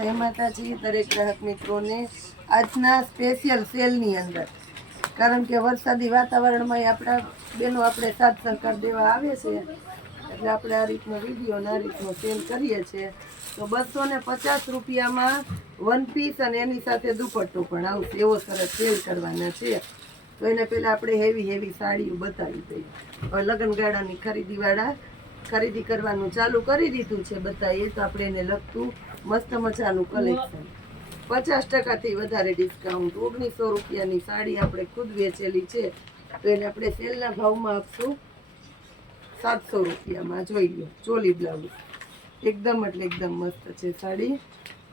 જય માતાજી, દરેક ગ્રાહક મિત્રોને આજના સ્પેશિયલ સેલની અંદર. કારણ કે વરસાદી વાતાવરણમાં આપણા બેનો આપણે સાથ સહકાર દેવા આવે છે, એટલે આપણે આ રીતનો વીડિયો આ રીતનો સેલ કરીએ છીએ. તો બસો ને પચાસ રૂપિયામાં વન પીસ અને એની સાથે દુપટ્ટો પણ આવશે. એવો સરસ સેલ કરવાના છે. તો એને પહેલાં આપણે હેવી હેવી સાડીઓ બતાવી દઈએ. હવે લગ્નગાળાની ખરીદીવાળા ખરીદી કરવાનું ચાલુ કરી દીધું છે બતાવીએ તો આપણે એને લગતું મસ્ત મજાનું કલેક્શન પચાસ ટકાથી વધારે ડિસ્કાઉન્ટ ઓગણીસો રૂપિયાની સાડી આપણે ખુદ વેચેલી છે. તો એને આપણે સેલના ભાવમાં આપશું. સાતસો રૂપિયામાં, જોઈ લો, ચોલી બ્લાઉઝ એકદમ એટલે એકદમ મસ્ત છે સાડી.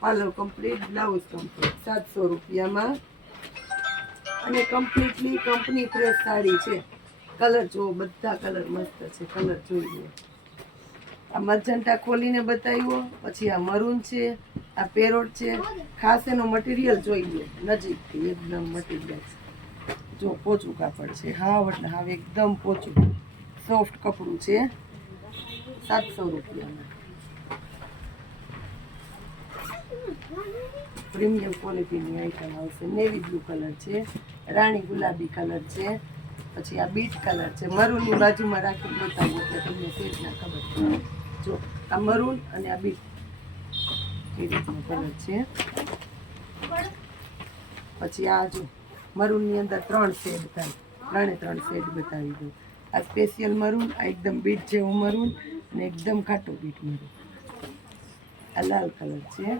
પાલવ કમ્પ્લીટ બ્લાઉઝ કમ્પ્લીટ સાતસો રૂપિયામાં. અને કમ્પ્લીટલી કંપની ફ્રેશ સાડી છે. કલર જુઓ બધા કલર મસ્ત છે. કલર જોઈ લો. આ મજંટા ખોલીને બતાવ્યો. પછી આ મરૂન છે, આ પેરોટ છે. ખાસ એનો મટીરિયલ જોઈ લો નજીકથી એકદમ મટીરિયલ જો પોચું કાપડ છે. હાવ એટલે હાવ એકદમ પોચું. સોફ્ટ કપડું છે. સાતસો રૂપિયામાં. પ્રીમિયમ ક્વોલિટીની આઈટમ આવશે. નેવી બ્લુ કલર છે. રાણી ગુલાબી કલર છે. પછી આ બીટ કલર છે. મરૂનની બાજુમાં રાખીને બતાવું એટલે તમને સેટના ખબર પડે. જો, આ મરૂન અને આ બીટ. એ રીતનો કલર છે. પછી આ જો, મરૂનની અંદર ત્રણ શેડ થાય. ત્રણે ત્રણ શેડ બતાવી દઉં. આ સ્પેશિયલ મરૂન, આ એકદમ બીટ જેવું મરૂન અને એકદમ ખાટો બીટ મરૂન. આ લાલ કલર છે.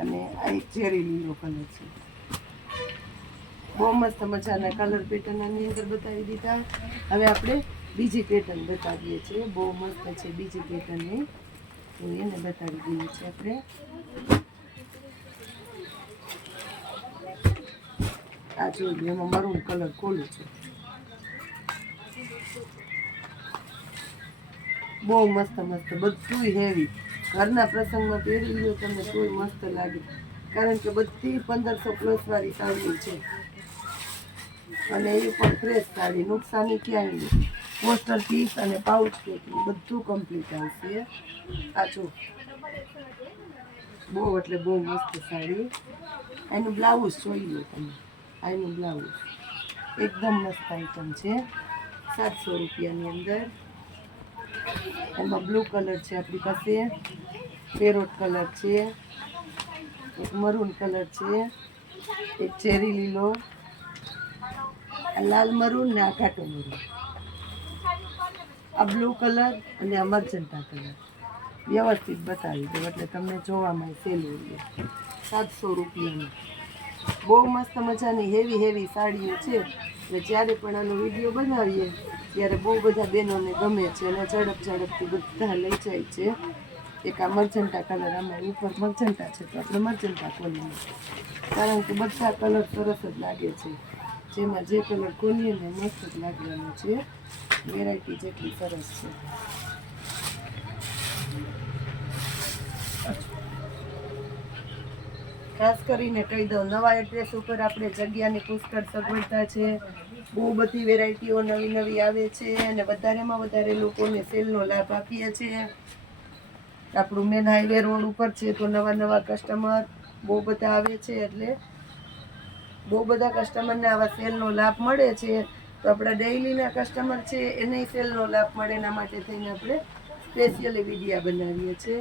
અને આ એક ચેરી લીલો કલર છે. બહુ મસ્ત મજાના કલર પેટર્ન અંદર બતાવી દીધા. હવે આપણે બીજી પેટર્ન બતાવીએ છીએ. બહુ મસ્ત છે બીજી પેટર્નની તો એને બતાવી દઈએ છીએ આપણે. આ જોઈ એમાં મરૂન કલર ખોલું છે. બહુ મસ્ત મસ્ત બધું હેવી ઘરના પ્રસંગમાં પહેરી લ્યો તમને તોય મસ્ત લાગે. કારણ કે બધી પંદરસો પ્લસ વાળી સાડી છે. અને એ પણ ફ્રેશ સાડી. નુકસાની ક્યાંય નહીં પોસ્ટર પીસ અને પાઉચ કેકનું બધું કમ્પ્લીટ આવશે આ જો, બહુ એટલે બહુ મસ્ત સાડી. એનું બ્લાઉઝ જોઈ લો તમે. આ એનું બ્લાઉઝ એકદમ મસ્ત આઈટમ છે. સાતસો રૂપિયાની અંદર. એમાં બ્લુ કલર છે આપણી પાસે. પેરોટ કલર છે. એક મરૂન કલર છે. એક ચેરી લીલો. લાલ મરૂન ને આ ઘાટો મરૂન આ બ્લુ કલર અને આ મર્જન્ટા કલર. વ્યવસ્થિત બતાવી દઉં, એટલે તમને જોવામાં સહેલું રહે સાતસો રૂપિયાની. બહુ મસ્ત મજાની હેવી હેવી સાડીઓ છે. એટલે જ્યારે પણ આનો વીડિયો બનાવીએ, ત્યારે બહુ બધા બહેનોને ગમે છે અને ઝડપ ઝડપથી બધા લઈ જાય છે. એક આ મર્જન્ટા કલર આમાં ઉપર મર્જન્ટા છે, તો આપણે મર્જન્ટા ખોલીએ કારણ કે બધા કલર સરસ જ લાગે છે. જેમાં જે કલર ખોલીએ અને મસ્ત જ છે. વેરાયટી જેટલી સરસ છે. ખાસ કરીને કહી દઉં, નવા એડ્રેસ ઉપર આપણે જગ્યાની પુષ્કળ સગવડતા છે. બહુ બધી વેરાયટીઓ નવી નવી આવે છે અને વધારેમાં વધારે લોકોને સેલનો લાભ આપીએ છીએ. આપણું મેન હાઈવે રોડ ઉપર છે તો નવા નવા કસ્ટમર બહુ બધા આવે છે એટલે બહુ બધા કસ્ટમરને આવા સેલનો લાભ મળે છે. તો આપણા ડેઇલીના કસ્ટમર છે, એને સેલનો લાભ મળે, એના માટે થઈને આપણે સ્પેશિયલી વિડીયા બનાવીએ છીએ.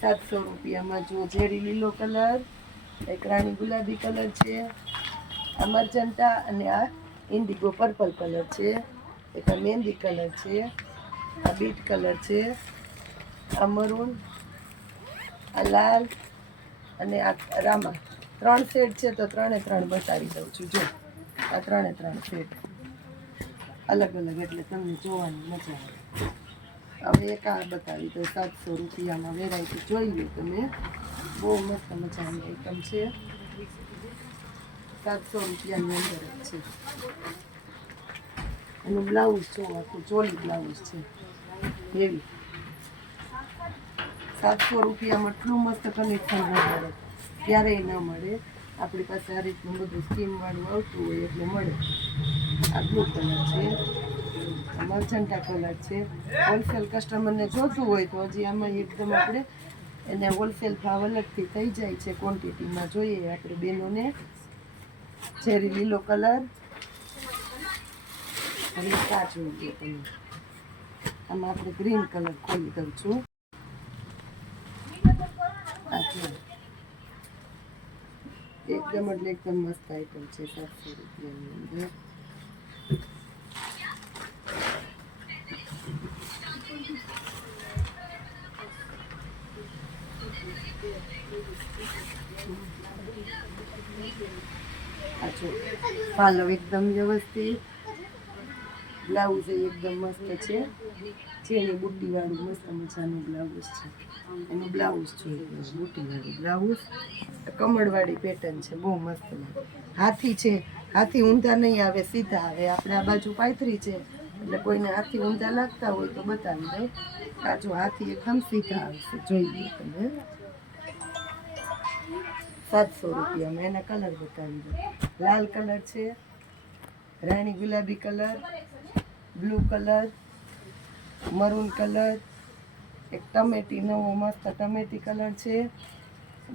સાતસો રૂપિયામાં જુઓ, ઝેરી લીલો કલર, એક રાણી ગુલાબી કલર છે, આ મરજન્ટા અને આ ઇન્ડિગો પર્પલ કલર છે, એક આ મહેંદી કલર છે, આ બીટ કલર છે, આ મરૂન, આ લાલ અને આ રામા. ત્રણ શેડ છે તો ત્રણે ત્રણ બતાવી દઉં છું. જો, આ ત્રણે ત્રણ શેડ અલગ અલગ એટલે તમને જોવાની મજા આવે. હવે એક આ બતાવી દઉં, સાતસો રૂપિયામાં વેરાયટી જોઈ લો તમે. બહુ મસ્ત મજાની આઈટમ છે. સાતસો રૂપિયાની અંદર જ છે. એનું બ્લાઉઝ જો, આખું ચોલી બ્લાઉઝ છે. એવી સાતસો રૂપિયામાં એટલું મસ્ત કનેક્શન મળે ક્યારેય ન મળે. આપણી પાસે આ રીતનું બધું સ્કીમવાળું આવતું હોય એટલે મળે. આ બ્લુ કલર છે. મર્ચન્ટા કલર છે. હોલસેલ કસ્ટમરને જોતું હોય તો હજી આમાં એકદમ આપણે એને હોલસેલ ભાવ અલગથી થઈ જાય છે ક્વોન્ટિટીમાં જોઈએ આપણે બેનોને. ચેરી લીલો કલર અને કાચું તમે. આમાં આપણે ગ્રીન કલર ખોલી દઉં છું. આ. એકદમ એટલે એકદમ મસ્ત આઈટમ છે સાતસો રૂપિયાની અંદર. પાલવ એકદમ વ્યવસ્થિત. બ્લાઉઝ એકદમ મસ્ત છે. જેની બુટ્ટીવાળું મસ્ત મજાનું બ્લાઉઝ છે. એનું બ્લાઉઝ છે બુટ્ટીવાળું બ્લાઉઝ. કમળવાળી પેટર્ન છે, બહુ મસ્ત હાથી છે, હાથી ઊંધા નહીં આવે, સીધા આવે. આપણે આ બાજુ પાયથરી છે, એટલે કોઈને હાથી ઊંધા લાગતા હોય તો બતાવી દઉં. આ જો હાથી એકદમ સીધા આવશે, જોઈ લો તમે. સાતસો રૂપિયામાં એના કલર બતાવી દો લાલ કલર છે, રાણી ગુલાબી colour. Blue colour, maroon colour, એક ટમેટી, નવો મસ્ત ટમેટી કલર છે,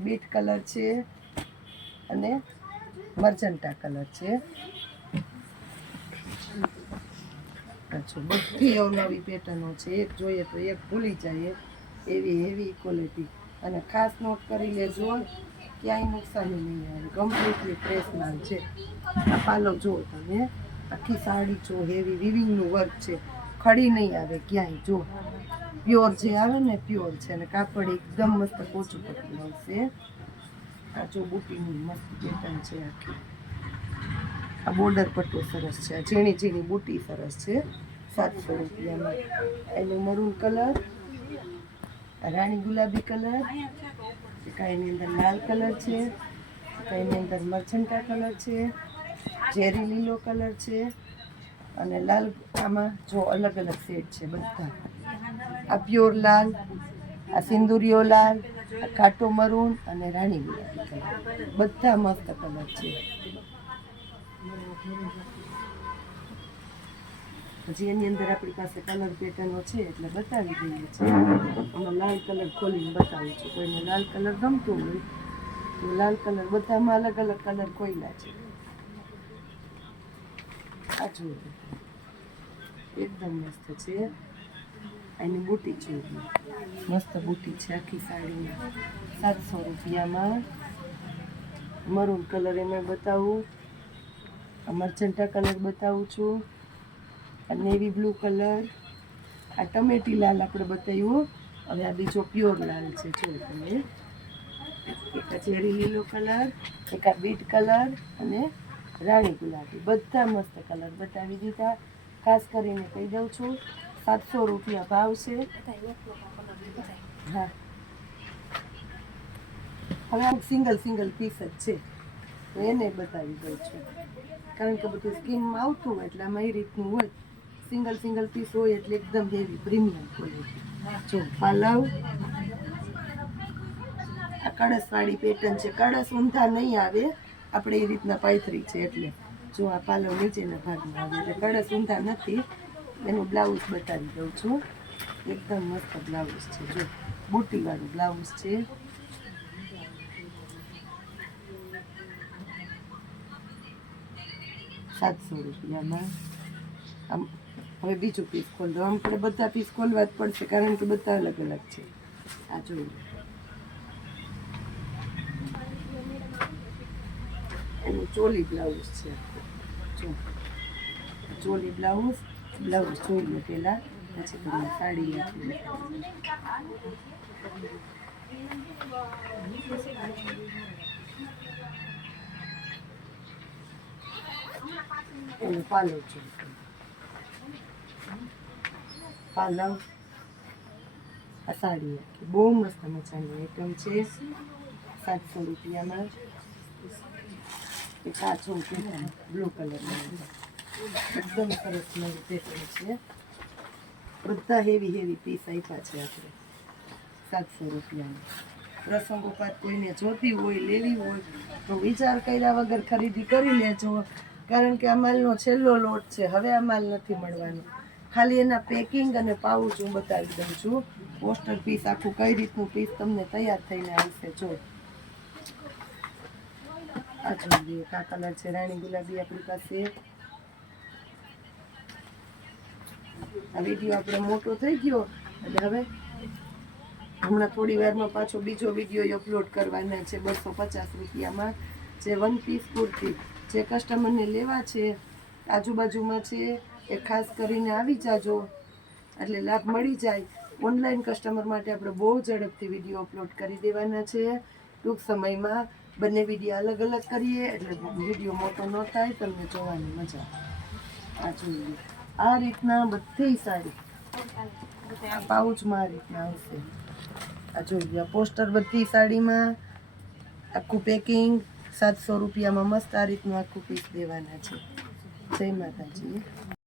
બીટ કલર છે અને મર્જન્ટા કલર છે. બધી અવનવી પેટર્નો છે, એક જોઈએ તો એક ભૂલી જાય, એવી હેવી ક્વોલિટી અને ખાસ નોટ કરી લેજો ક્યાંય નુકસાની નહીં આવે કમ્પ્લીટલી ફ્રેશ માલ છે. આ પાલો જુઓ તમે. આખી સાડી જો હેવી વિવિંગનું વર્ક છે. ખડી નહીં આવે ક્યાંય, જો. પ્યોર જે આવે ને પ્યોર છે. અને કાપડ એકદમ મસ્ત કોચું પતલું આવશે. આ જો બુટીની મસ્ત પેટર્ન છે આખી. આ બોર્ડર પટ્ટો સરસ છે. ઝીણી ઝીણી બુટી સરસ છે. સાતસો રૂપિયામાં. એનું મરૂન કલર રાણી ગુલાબી કલર કાંઈની અંદર લાલ કલર છે કાંઈની અંદર મરછંટા કલર છે. ઝેરી લીલો કલર છે અને લાલ આમાં જો અલગ અલગ શેડ છે બધા. આ પ્યોર લાલ, આ સિંદુરિયો લાલ, આ કાટો મરૂન અને રાણી ગુલાબી કલર. બધા મસ્ત કલર છે. પછી એની અંદર આપણી પાસે કલર પેટર્નો છે એટલે બતાવી દઈએ છીએ. આમાં લાલ કલર ખોલીને બતાવું છું. કોઈને લાલ કલર ગમતો હોય તો લાલ કલર બધામાં અલગ અલગ કલર કોઈના છે. આ જુઓ એકદમ મસ્ત છે. એની બુટી છે. મસ્ત બુટી છે આખી સાડીમાં સાતસો રૂપિયામાં. મરૂન કલર એમાં બતાવું. મરચંટા કલર બતાવું છું. આ નેવી બ્લુ કલર. આ ટમેટી લાલ આપણે બતાવ્યું હવે આ બીજો પ્યોર લાલ છે. જો તમે. એક આ ચેરી લીલો કલર, એક આ બીટ કલર અને રાણી ગુલાબી. બધા મસ્ત કલર બતાવી દીધા. ખાસ કરીને કહી દઉં છું, સાતસો રૂપિયા ભાવ છે. હા. હવે સિંગલ સિંગલ પીસ જ છે. તો એને બતાવી દઉં છું. કારણ કે બધું સ્કીનમાં આવતું હોય એટલે આમાં એ રીતનું હોય. સિંગલ સિંગલ પીસ હોય એટલે એકદમ હેવી પ્રીમિયમ ક્વોલિટી જો પાલવ આ કળશવાળી પેટર્ન છે. કળશ ઊંધા નહીં આવે. આપણે એ રીતના પાયથરી છે એટલે જો આ પાલવ નીચેના ભાગમાં આવે એટલે કડક ઊંધા નથી, એનું બ્લાઉઝ બતાવી દઉં છું. એકદમ મસ્ત બ્લાઉઝ છે, જો બુટીવાળું બ્લાઉઝ છે. સાતસો રૂપિયામાં. આમ, હવે બીજું પીસ ખોલ દો આપણે બધા પીસ ખોલવા જ પડશે કારણ કે બધા અલગ અલગ છે. આ જોઈ લો. એનું ચોલી બ્લાઉઝ છે. ચોલી બ્લાઉઝ બ્લાઉઝ જોઈ લો પહેલાં પછી તમે સાડી આપી પાલવ છે. પાલવ આ સાડી બહુ મસ્ત મજાની આઈટમ છે. સાતસો રૂપિયામાં. પેટર્ન બ્લુ કલરની એકદમ સરસ પેટર્ન છે. બધા હેવી હેવી પીસ આપ્યા છે આપણે. સાતસો રૂપિયાની. પ્રસંગોપાત કોઈને જોતી હોય, લેવી હોય, તો વિચાર કર્યા વગર ખરીદી કરી લેજો. કારણ કે આ માલનો છેલ્લો લોટ છે. હવે આ માલ નથી મળવાનો. ખાલી એના પેકિંગ અને પાઉચ હું બતાવી દઉં છું. પોસ્ટર પીસ આખું કઈ રીતનું પીસ તમને તૈયાર થઈને આવશે, જો. આ જોઈએ આ કલર છે? રાણી ગુલાબી આપણી પાસે. આ વીડિયો આપણે મોટો થઈ ગયો. એટલે હવે હમણાં થોડી વારમાં પાછો બીજો વીડિયો અપલોડ કરવાના છે, બસો પચાસ રૂપિયામાં. જે વન પીસ કુર્તી. જે કસ્ટમરને લેવા છે, આજુબાજુમાં છે, એ ખાસ કરીને આવી જાજો. એટલે લાભ મળી જાય. ઓનલાઈન કસ્ટમર માટે આપણે બહુ ઝડપથી વીડિયો અપલોડ કરી દેવાના છે. ટૂંક સમયમાં બંને વીડિયો અલગ અલગ કરીએ એટલે વીડિયો મોટો ન થાય, તમને જોવાની મજા. આ જોઈએ આ રીતના બધી સારી. પાઉચમાં આ રીતના આવશે. આ જોઈએ પોસ્ટર બધી સાડીમાં આખું પેકિંગ સાતસો રૂપિયામાં મસ્ત આ રીતનું આખું પીસ દેવાના છે. જય માતાજી.